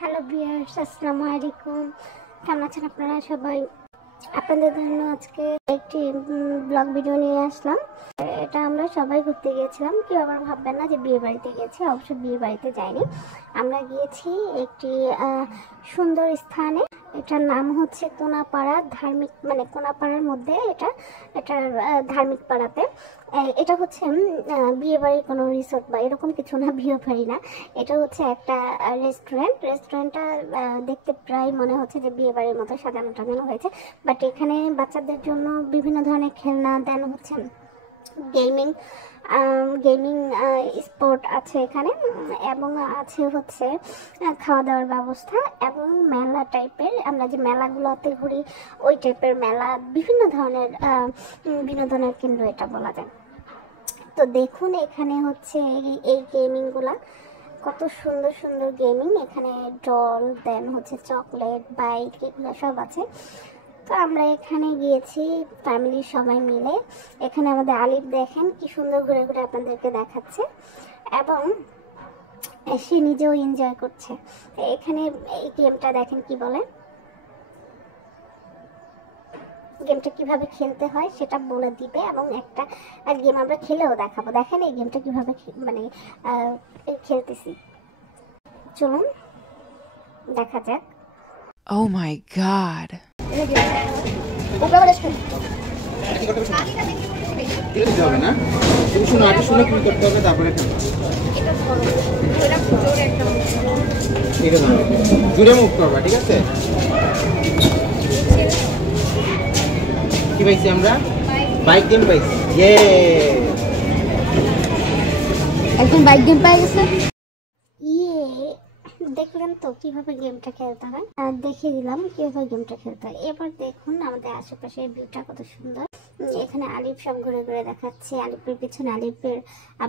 Hello viewers, আসসালামু আলাইকুম। কেমন আছেন আপনারা সবাই? আপনাদের জন্য আজকে একটি ব্লগ ভিডিও নিয়ে আসলাম। এটা আমরা সবাই ঘুরতে গিয়েছিলাম। কেউ আবার ভাববেন না যে বিয়ে বাড়িতে গেছি, অবশ্য বিয়ে বাড়িতে যাইনি। আমরা গিয়েছি একটি সুন্দর স্থানে। এটার নাম হচ্ছে কোনাপাড়া ধার্মিক, মানে কোনাপাড়ার মধ্যে এটার ধার্মিক পাড়াতে। এটা হচ্ছে বিয়ে বাড়ির কোনো রিসোর্ট বা এরকম কিছু না, বিয়ে বাড়ি না। এটা হচ্ছে একটা রেস্টুরেন্টটা দেখতে প্রায় মনে হচ্ছে যে বিয়ে বাড়ির মতো সাজানো টাজানো হয়েছে। বাট এখানে বাচ্চাদের জন্য বিভিন্ন ধরনের খেলনা দেন, হচ্ছে গেমিং গেমিং স্পট আছে এখানে, এবং আছে হচ্ছে খাওয়া দাওয়ার ব্যবস্থা এবং মেলা টাইপের। আমরা যে মেলাগুলোতে ঘুরি ওই টাইপের মেলা, বিভিন্ন ধরনের বিনোদনের কেন্দ্র এটা বলা যায়। তো দেখুন এখানে হচ্ছে এই গেমিংগুলা কত সুন্দর সুন্দর গেমিং। এখানে ডল দেন হচ্ছে চকলেট, বাইক, এগুলো সব আছে। তো আমরা এখানে গিয়েছি ফ্যামিলির সবাই মিলে। এখানে আমাদের আলিফ দেখেন কি সুন্দর ঘুরে ঘুরে আপনাদেরকে দেখাচ্ছে এবং সে নিজেও এনজয় করছে। এখানে এই গেমটা দেখেন কি বলে, গেমটা কিভাবে খেলতে হয় সেটা বলে দিবে এবং একটা গেম আমরা খেলেও দেখাবো। দেখেন এই গেমটা কিভাবে মানে খেলতেছি, চলুন দেখা যাক। Oh my god. হবে না, তুমি শুনো, আগে শুনে কি করতে হবে তারপরে ঠিক আছে, জুড়ে মুভ করবা, ঠিক আছে? কি পাইছি আমরা? বাইক গেম পাইছি। ইয়ে, একদম বাইক গেম পাই গেছে। দেখলেন তো কিভাবে গেমটা খেলতে হয়, দেখিয়ে দিলাম কিভাবে গেমটা খেলতে হয়। এবার দেখুন আমাদের আশেপাশের ভিউটা কত সুন্দর। এখানে আলিফ সব ঘুরে ঘুরে দেখাচ্ছে, আলিফের পিছনে আলিফের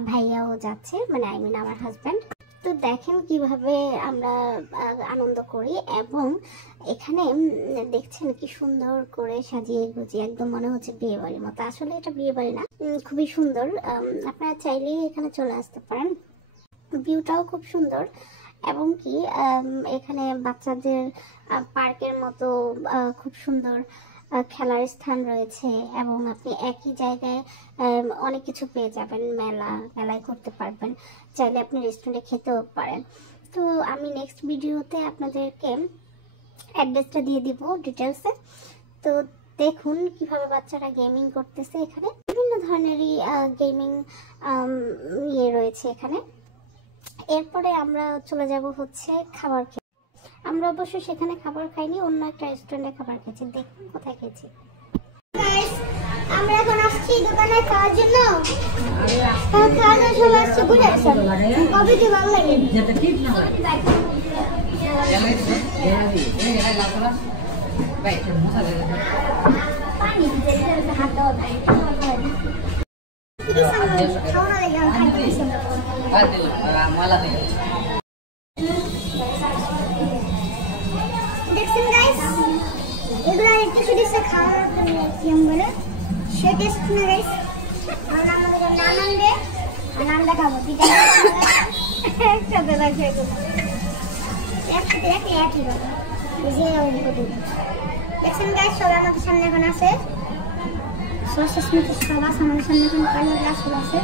ভাইয়াও যাচ্ছে, মানে আই মিন আমার হাজব্যান্ড। তো দেখেন কিভাবে আমরা আনন্দ করি এবং এখানে দেখছেন কি সুন্দর করে সাজিয়ে গুজিয়ে, একদম মনে হচ্ছে বিয়ে বাড়ির মতো। আসলে এটা বিয়ে বাড়ি না, খুবই সুন্দর। আপনারা চাইলেই এখানে চলে আসতে পারেন। ভিউটাও খুব সুন্দর এবং কি এখানে বাচ্চাদের পার্কের মতো খুব সুন্দর খেলার স্থান রয়েছে এবং আপনি একই জায়গায় অনেক কিছু পেয়ে যাবেন। মেলায় করতে পারবেন, চাইলে আপনি রেস্টুরেন্টে খেতেও পারেন। তো আমি নেক্সট ভিডিওতে আপনাদেরকে অ্যাড্রেসটা দিয়ে দিব ডিটেলসে। তো দেখুন কিভাবে বাচ্চারা গেমিং করতেছে। এখানে বিভিন্ন ধরনেরই গেমিং রয়েছে এখানে। এরপরে আমরা চলে যাব হচ্ছে খাবার খেতে। আমরা অবশ্য সেখানে খাবার খাইনি, অন্য একটা রেস্টুরেন্টে খাবার খেয়েছি। দেখুন কোথায় খেয়েছি। আমরা এখন আসছি দোকানে খাওয়ার জন্য। খাওয়ার জন্য আসছি, ঘুরে আসছি। কবে কি ভালো লাগে যেটা ঠিক না হয় পানি হাত দাও খাওয়া লাগে দেখছেন গাইস, এগুলো টিস্যু দিচ্ছে খাওয়ার জন্য বলে সে টেস্ট না গাইস। আমরা আমাদের নাম আনবে আর নাম দেখাবো, ঠিক আছে? একসাথে রাখে একসাথে রাখলে একই হবে। দেখছেন গাইস, সবাই আমাদের সামনে এখন আছে সসেস মিষ্টি সবাস আমাদের সামনে এখন পানি গ্লাস আছে।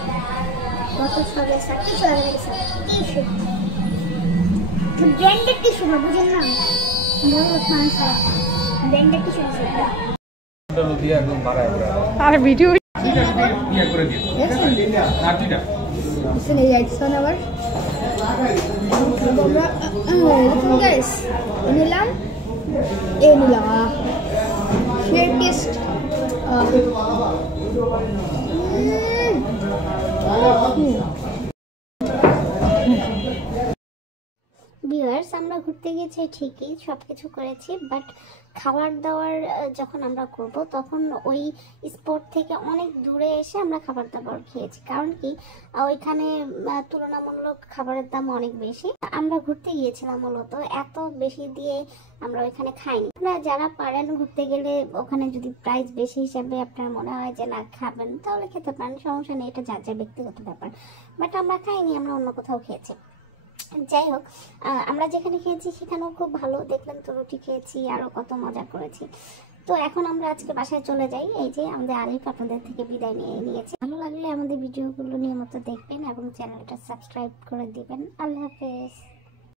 কত সবে টিস্যু লাগে গেছে, টিস্যু ব্র্যান্ডেড টিস্যু না, বুঝেন না? বড় মানুষ ব্র্যান্ডেড টিস্যু আছে। আর ভিডিও নিলাম ভিউয়ার্স, আমরা ঘুরতে গেছি ঠিকই, সবকিছু করেছি, বাট খাবার দাবার যখন আমরা করব তখন ওই স্পট থেকে অনেক দূরে এসে আমরা খাবার দাবার খেয়েছি। কারণ কি, ওইখানে তুলনামূলক খাবারের দাম অনেক বেশি। আমরা ঘুরতে গিয়েছিলাম মূলত, এত বেশি দিয়ে আমরা ওইখানে খাইনি। আপনারা যারা পারেন ঘুরতে গেলে ওখানে যদি প্রাইস বেশি হিসাবে আপনার মনে হয় যে না খাবেন, তাহলে খেতে পারেন, সমস্যা নেই, এটা যার যার ব্যক্তিগত ব্যাপার। বাট আমরা খাইনি, আমরা অন্য কোথাও খেয়েছি। যাই হোক, আমরা যেখানে খেয়েছি সেখানেও খুব ভালো, দেখলাম তো রুটি খেয়েছি, আরও কত মজা করেছি। তো এখন আমরা আজকে বাসায় চলে যাই। এই যে আমাদের আলিফ আপনাদের থেকে বিদায় নিয়ে নিয়েছে। ভালো লাগলে আমাদের ভিডিওগুলো নিয়মিত দেখবেন এবং চ্যানেলটা সাবস্ক্রাইব করে দিবেন। আল্লাহ হাফেজ।